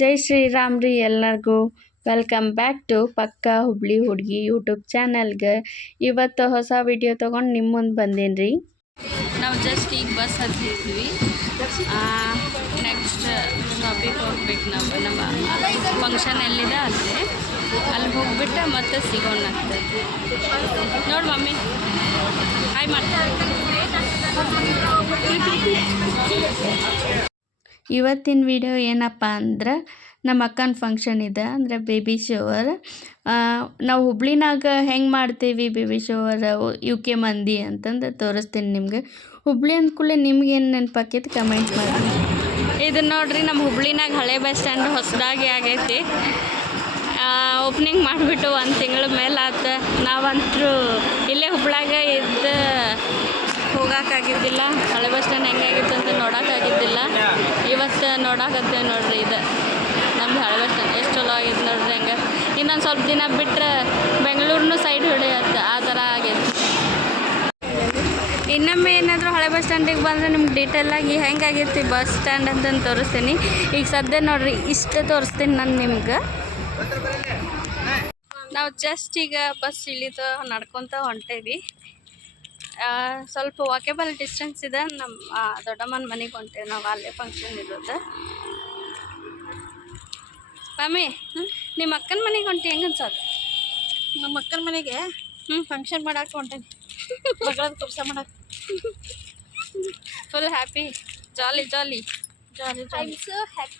ಜೈ ಶ್ರೀರಾಮ್ ರೀ ಎಲ್ಲರಿಗೂ welcome back to ಪಕ್ಕಾ ಹುಬ್ಳಿ ಹುಡುಗಿ ಯೂಟ್ಯೂಬ್ ಚಾನಲ್ಗೆ. ಇವತ್ತು ಹೊಸ ವಿಡಿಯೋ ತೊಗೊಂಡು ನಿಮ್ಮ ಮುಂದೆ ಬಂದೀನಿ ರೀ. ನಾವು ಜಸ್ಟ್ ಈಗ ಬಸ್ ಹತ್ತಿದ್ವಿ. ನೆಕ್ಸ್ಟ್ ಸ್ಟಾಪಿಗೆ ಹೋಗ್ಬೇಕು. ನಾವು ನಮ್ಮ ಫಂಕ್ಷನ್ ಎಲ್ಲಿದೆ ಅಲ್ಲಿ ಹೋಗ್ಬಿಟ್ಟು ಮತ್ತೆ ಸಿಗೋಣ ಅಂತ. ನೋಡಿ ಮಮ್ಮಿ ಹಾಯ್ ಮಾಡ್ತಾರೆ. ಇವತ್ತಿನ ವಿಡಿಯೋ ಏನಪ್ಪ ಅಂದ್ರೆ ನಮ್ಮ ಅಕ್ಕನ ಫಂಕ್ಷನ್ ಇದೆ, ಅಂದರೆ ಬೇಬಿ ಶವರ್. ನಾವು ಹುಬ್ಳಿನಾಗ ಹೆಂಗೆ ಮಾಡ್ತೀವಿ ಬೇಬಿ ಶವರ್ UK ಮಂದಿ ಅಂತಂದು ತೋರಿಸ್ತೀನಿ ನಿಮ್ಗೆ. ಹುಬ್ಳಿ ಅಂದ್ಕೂಡಲೇ ನಿಮ್ಗೇನು ನೆನಪಾಕೈತಿ ಕಮೆಂಟ್ ಮಾಡಿ. ಇದನ್ನು ನೋಡ್ರಿ, ನಮ್ಮ ಹುಬ್ಳಿನಾಗ ಹಳೆ ಬಸ್ ಸ್ಟ್ಯಾಂಡ್ ಹೊಸದಾಗಿ ಆಗೈತಿ. ಓಪನಿಂಗ್ ಮಾಡಿಬಿಟ್ಟು 1 ತಿಂಗಳ ಮೇಲೆ ಆತ. ನಾವಂತರೂ ಇಲ್ಲೇ ಹುಬ್ಳಾಗ ಇದ್ದು ಹೋಗೋಕ್ಕಾಗಿದ್ದಿಲ್ಲ. ಹಳೆ ಬಸ್ ಸ್ಟ್ಯಾಂಡ್ ಹೆಂಗಾಗಿತ್ತು ಅಂತ ನೋಡೋಕ್ಕಾಗಿದ್ದಿಲ್ಲ. ಇವತ್ತು ನೋಡೋಕತ್ತೇವೆ ನೋಡ್ರಿ. ಇದು ನಮ್ದು ಹಳೆ ಬಸ್ ಸ್ಟ್ಯಾಂಡ್ ಎಷ್ಟು ಚಲೋ ಆಗೈತೆ ನೋಡ್ರಿ. ಹಂಗೆ ಇನ್ನೊಂದು ಸ್ವಲ್ಪ ದಿನ ಬಿಟ್ಟರೆ ಬೆಂಗಳೂರನ್ನೂ ಸೈಡ್ ಹೊಡೆಯತ್ತೆ, ಆ ಥರ ಆಗೈತೆ. ಇನ್ನೊಮ್ಮೆ ಏನಾದರೂ ಹಳೆ ಬಸ್ ಸ್ಟ್ಯಾಂಡಿಗೆ ಬಂದರೆ ನಿಮ್ಗೆ ಡೀಟೇಲಾಗಿ ಹೆಂಗಾಗೈತಿ ಬಸ್ ಸ್ಟ್ಯಾಂಡ್ ಅಂತಂದು ತೋರಿಸ್ತೀನಿ. ಈಗ ಸದ್ಯ ನೋಡ್ರಿ ಇಷ್ಟು ತೋರಿಸ್ತೀನಿ ನಾನು ನಿಮ್ಗೆ. ನಾವು ಜಸ್ಟ್ ಈಗ ಬಸ್ ಇಳಿದು ನಡ್ಕೊತ ಹೊಂಟೇವಿ. ಸ್ವಲ್ಪ ವಾಕೇಬಲ್ ಡಿಸ್ಟೆನ್ಸ್ ಇದೆ. ನಮ್ಮ ದೊಡ್ಡಮ್ಮನ ಮನೆಗೆ ಹೊಂಟೇವಿ ನಾವು, ಅಲ್ಲೇ ಫಂಕ್ಷನ್ ಇರೋದು. ಮಮ್ಮಿ ನಿಮ್ಮ ಅಕ್ಕನ ಮನೆಗೆ ಹೊಂಟಿ ಹೆಂಗೆ ಅನ್ಸೋದು? ನಮ್ಮ ಅಕ್ಕನ ಮನೆಗೆ ಫಂಕ್ಷನ್ ಮಾಡಕ್ಕೆ ಹೊಂಟೇನಿ. ಮಗಳದ್ದು ಕೆಲಸ ಮಾಡಕ್ಕೆ full happy, jolly jolly jolly jolly. So happy.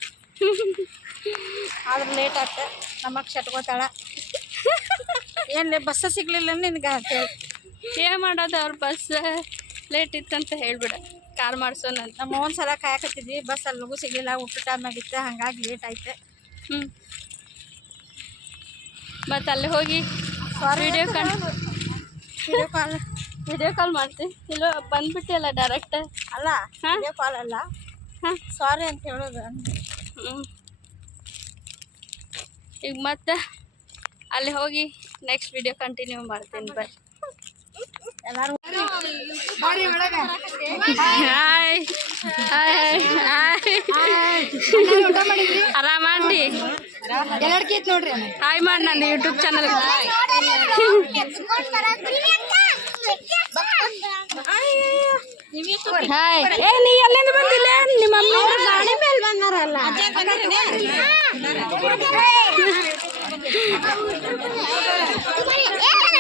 ಆದ್ರೆ ಲೇಟ್ ಆಗ್ತದೆ. ನಮ್ಮಕ್ಕ ಶಟ್ಕೋತಾಳ. ಏನು ಬಸ್ಸ ಸಿಗಲಿಲ್ಲ ನಿನಗೆ ಅಂತೇಳಿ ಏನು ಮಾಡೋದು? ಅವ್ರ ಬಸ್ ಲೇಟ್ ಇತ್ತಂತ ಹೇಳ್ಬಿಡ, ಕಾರ್ ಮಾಡ್ಸೋಣ ಅಂತ. ನಮ್ಮ ಒಂದು ಸಲ ಕಾಯಕತ್ತಿದ್ವಿ, ಬಸ್ ಅಲ್ಲಿ ಲಗು ಸಿಗಲಿಲ್ಲ, ಊಟ ಟೈಮ್ ಆಗಿತ್ತು, ಹಾಗಾಗಿ ಲೇಟ್ ಆಯ್ತು. ಮತ್ತು ಅಲ್ಲಿ ಹೋಗಿ ವಿಡಿಯೋ ಕಾಲ್ ಮಾಡ್ತೀನಿ. ಇಲ್ಲ ಬಂದ್ಬಿಟ್ಟಿಲ್ಲ ಡೈರೆಕ್ಟ್ ಅಲ್ಲ, ವಿಡಿಯೋ ಕಾಲ್ ಅಲ್ಲ, ಸಾರಿ ಅಂತ ಹೇಳೋದು. ಈಗ ಮತ್ತೆ ಅಲ್ಲಿ ಹೋಗಿ ನೆಕ್ಸ್ಟ್ ವಿಡಿಯೋ ಕಂಟಿನ್ಯೂ ಮಾಡ್ತೀನಿ. ಬೈ ಎಲ್ಲರೂ ಹಾಯ್ ಹಾಯ್ ಆರಾಮ ಆಂಟಿ? ನೋಡ್ರಿ ಹಾಯ್ ಮಾಡಿ ನನ್ನ ಯೂಟ್ಯೂಬ್ ಚಾನಲ್. ಹಾಯ್. ನೀ ಎಲ್ಲಿಂದ ಬಂದಿಲ್ಲ? ನಿಮ್ಮ ಅಮ್ಮ ಗಾಡಿ ಮೇಲೆ ಬಂದಾರಲ್ಲ.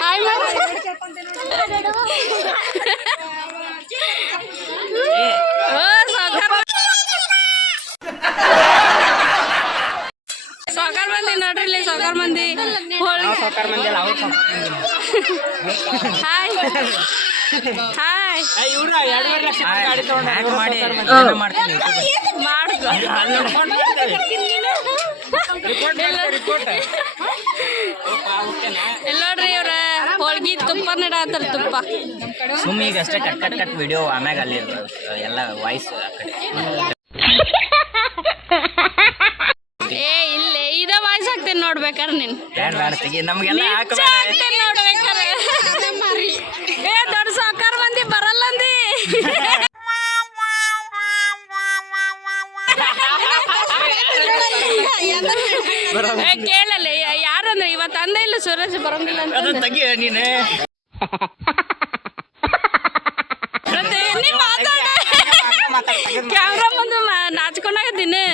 ಹಾಯ್ ಮಾಡಿ. ಸಾವುಕಾರ ಮಂದಿ ನೋಡ್ರಿ ಇಲ್ಲಿ, ಸಾವುಕಾರ ಮಂದಿ. ಹಾಯ್ ಹಾಯ್ ಎಲ್ಲೋಡ್ರಿ ಇವ್ರ ಹೋಳ್ಗಿ ತುಪ್ಪ ನಡಾತಾರ. ತುಪ್ಪ ಸುಮ್ಮೀಗ ಅಷ್ಟೇ ಕಟ್ ವಿಡಿಯೋ ಆಮ್ಯಾಗ ಅಲ್ಲಿ ಎಲ್ಲ ವಾಯ್ಸ್ ಆ ಕಡೆ. ಇಲ್ಲೇ ಇದ ವಾಯ್ಸ್ ಹಾಕ್ತೇನೆ ನೋಡ್ಬೇಕಾರೆ. ನೀನ್ ನಮ್ಗೆಲ್ಲ ನೋಡ್ಬೇಕಾರೆ ದೊಡ್ಡ ಸಾಕಾರ ಮಂದಿ ಬರಲ್ಲ ಅಂದಿ. ಕೇಳಲ್ಲ ಯಾರಂದ್ರೆ ಇವತ್ತು ಅಂದ ಇಲ್ಲ ಸುರೇಶ್ ಬರಂಗಿಲ್ಲ ಅಂತ. ಕ್ಯಾಮ್ರಾ ಬಂದು ನಾಚ್ಕೊಂಡಾಗತ್ತೀನಿ.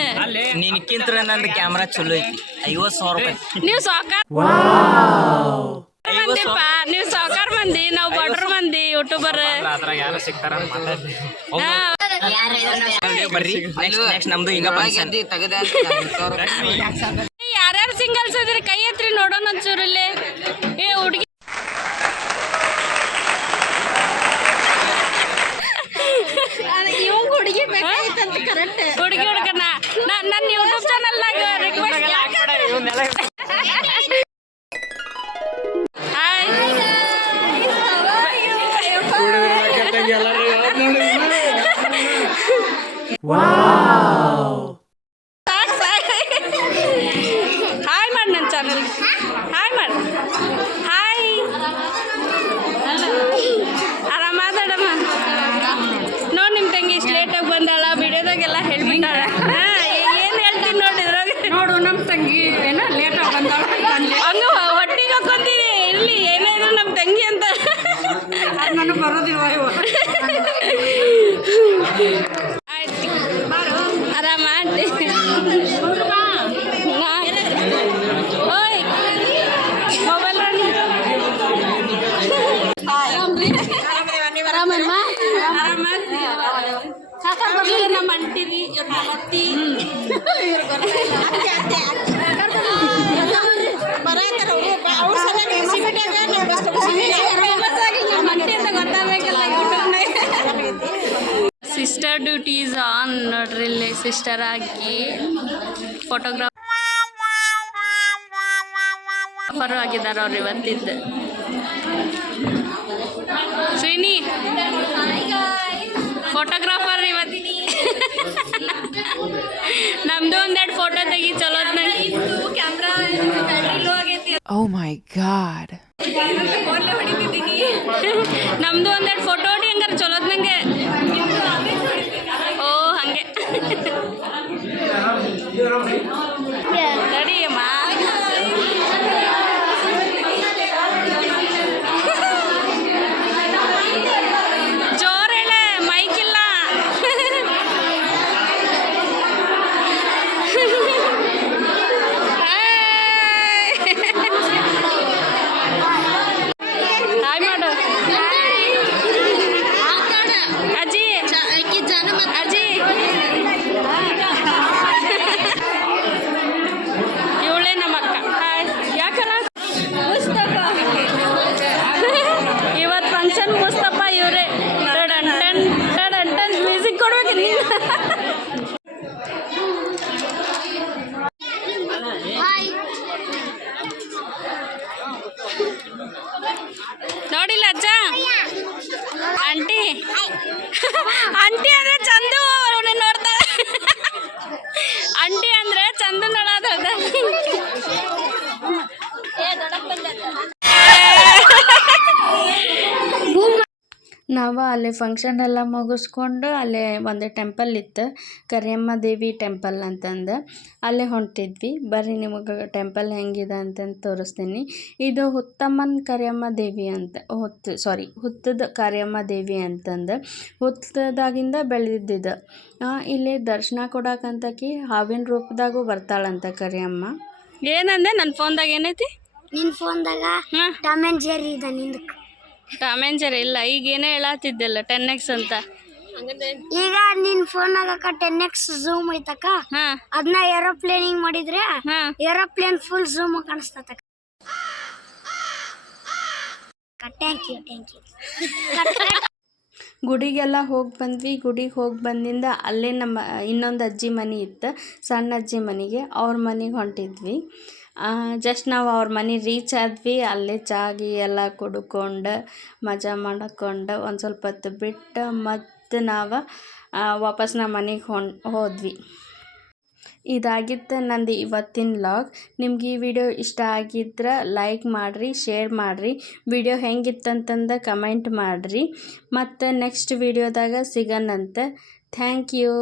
ನಿನ್ಕಿಂತ ನಂದು ಕ್ಯಾಮ್ರಾ ಚಲೋ ಐತಿ. 50,000 ರೂಪಾಯಿ. ನೀವು ಸಾಕಾರ ಮಂದಿಪ್ಪ, ನೀವು ಸಾಕಾರ ಮಂದಿ, ನಾವು ಬಡ್ರ ಮಂದಿ ಯೂಟ್ಯೂಬರ್. ಬರ್ರಿ ನೆಕ್ಸ್ಟ್ ನಮ್ದು ಹಿಂಗ ಯಾರ್ಯಾರು ಸಿಂಗಲ್ಸ್ ಇದ್ರಿ ಕೈ ಎತ್ರಿ ನೋಡೋಣ ಒಂಚೂರಲ್ಲಿ. ಏ ಹುಡುಗಿ ಹುಡುಗಿ ಬೇಕಾಯ್ತಂತ ಕರೆಕ್ಟ್. ಹುಡುಗಿ ಹುಡುಗನ ನನ್ನ ಯೂಟ್ಯೂಬ್ ಚಾನಲ್ನಾಗ ರಿಕ್ವೆಸ್ಟ್. ಹಾಯ್ ಹಾಯ್ ಮಾಡಿ ನನ್ನ ಚಾನಲ್. ಹಾಯ್ ಮಾಡಿ. ಬರೋದಿಲ್ವ ಇವ ಆಯ್ತು ಆರಾಮ ಆಂಟಿ ಓಯ್ ಮೊಬೈಲ್ ಆರಾಮಮ್ಮ ಆರಾಮ ಕಾಕ ಬರ್ಲಿಲ್ಲ ನಮ್ಮ ಅಂಟಿರಿ ಇವ್ರ ಅತ್ತಿ ಸಿಸ್ಟರ್ ಡ್ಯೂಟಿ ಈಸ್ ಆನ್ ನೋಡ್ರಿ ಇಲ್ಲಿ ಸಿಸ್ಟರ್ ಆಗಿ ಫೋಟೋಗ್ರಾಫರ್ ಆಗಿದ್ದಾರೆ ಅವ್ರು ಇವತ್ತಿದ್ದು ಶ್ರೀನಿ ಫೋಟೋಗ್ರಾಫರ್ ಇವತ್ತು ನಮ್ದು ಒಂದೆರಡು ಫೋಟೋ ತೆಗಿ ಚಲೋ ಕ್ಯಾಮ್ರಾ Oh my god. ನಮ್ದು ಒಂದೆರಡು ಫೋಟೋ ಹೊಡಿ ಹಂಗಾರೆ ಚಲೋದ್ ನಂಗೆ ಓ ಹಂಗೆ ತಡಿಯಮ್ಮ ಜೋರ್ ಹೇಳೆ ಮೈಕ್ ಇಲ್ಲ ಹಾಯ್ ಮಾಡು ಅಜ್ಜಿ ಅಜ್ಜಿ ಇವಳೇ ನಮ್ಮ ಅಕ್ಕ ಹಾಯ್ ಯಾಕಲ್ಲ ಮುಸ್ತಫಾ ಇವತ್ತು ಫಂಕ್ಷನ್ ಮುಸ್ತಫಾ ಇವರೇ ಟನ್ ಮ್ಯೂಸಿಕ್ ಕೊಡ್ಬೇಕು ನೀವು ನೋಡಿಲ್ಲ ಅಜ್ಜ ಆಂಟಿ ಆಂಟಿ ಅಂದ್ರೆ ಚಂದು ಅವ್ರನ್ನ ನೋಡ್ತಾರೆ ಆಂಟಿ ಅಂದ್ರೆ ಚಂದು ನೋಡೋದು ನಾವು ಅಲ್ಲಿ ಫಂಕ್ಷನ್ ಎಲ್ಲ ಮುಗಿಸ್ಕೊಂಡು ಅಲ್ಲೇ ಒಂದು ಟೆಂಪಲ್ ಇತ್ತು ಕರಿಯಮ್ಮ ದೇವಿ ಟೆಂಪಲ್ ಅಂತಂದು ಅಲ್ಲೇ ಹೊಂಟಿದ್ವಿ ಬರ್ರಿ ನಿಮಗೆ ಟೆಂಪಲ್ ಹೆಂಗಿದೆ ಅಂತಂದು ತೋರಿಸ್ತೀನಿ ಇದು ಹುತ್ತಮ್ಮನ ಕರಿಯಮ್ಮ ದೇವಿ ಅಂತ ಹುತ್ತದ ಕರಿಯಮ್ಮ ದೇವಿ ಅಂತಂದು ಹುತ್ತದಾಗಿಂದ ಬೆಳೆದಿದ್ದು ಇಲ್ಲಿ ದರ್ಶನ ಕೊಡಕ್ಕಂತಕಿ ಹಾವಿನ ರೂಪದಾಗೂ ಬರ್ತಾಳಂತ ಕರಿಯಮ್ಮ ಏನಂದೆ ನನ್ನ ಫೋನ್ದಾಗ ಏನೈತಿ ನಿನ್ನ ಫೋನ್ದಾಗ ಟಾಮ್ ಆ್ಯಂಡ್ ಜೆರ್ರಿ ಇದೆ ನಿಂದು ಟಾಮ್ ಆ್ಯಂಡ್ ಜೆರ್ರಿ ಇಲ್ಲ ಈಗ ಏನೇ ಹೇಳತ್ತಿದ್ದೆಲ್ಲ 10x ಅಂತ ಈಗ ನಿನ್ನ ಫೋನ್ನಾಗ 10x ಝೂಮ್ ಐತಕ್ಕ ಅದನ್ನ ಏರೋಪ್ಲೇನಿಂಗ್ ಮಾಡಿದ್ರೆ ಏರೋಪ್ಲೇನ್ ಫುಲ್ ಝೂಮ್ ಕಾಣಿಸ್ತತಕ್ಕ ಥ್ಯಾಂಕ್ ಯು ಗುಡಿಗೆಲ್ಲ ಹೋಗಿ ಬಂದ್ವಿ ಗುಡಿಗೆ ಹೋಗಿ ಬಂದಿಂದ ಅಲ್ಲೇ ನಮ್ಮ ಇನ್ನೊಂದು ಅಜ್ಜಿ ಮನೆ ಇತ್ತು ಸಣ್ಣ ಅಜ್ಜಿ ಮನೆಗೆ ಅವ್ರ ಮನೆಗೆ ಹೊಂಟಿದ್ವಿ ಜಸ್ಟ್ ನಾವು ಅವ್ರ ಮನೆ ರೀಚ್ ಆದ್ವಿ ಅಲ್ಲೇ ಚಾಗಿ ಎಲ್ಲ ಕುಡ್ಕೊಂಡು ಮಜಾ ಮಾಡ್ಕೊಂಡು ಒಂದು ಸ್ವಲ್ಪ ಹೊತ್ತು ಬಿಟ್ಟು ಮತ್ತು ನಾವು ವಾಪಸ್ ನಮ್ಮ ಮನೆಗೆ ಹೋದ್ವಿ ಇದಾಗಿತ್ತು ನಂದು ಇವತ್ತಿನ ವ್ಲಾಗ್ ನಿಮ್ಗೆ ಈ ವಿಡಿಯೋ ಇಷ್ಟ ಆಗಿದ್ರೆ ಲೈಕ್ ಮಾಡಿರಿ ಶೇರ್ ಮಾಡಿರಿ ವಿಡಿಯೋ ಹೆಂಗಿತ್ತಂತಂದು ಕಮೆಂಟ್ ಮಾಡಿರಿ ಮತ್ತು ನೆಕ್ಸ್ಟ್ ವಿಡಿಯೋದಾಗ ಸಿಗೋಣಂತೆ ಥ್ಯಾಂಕ್ ಯು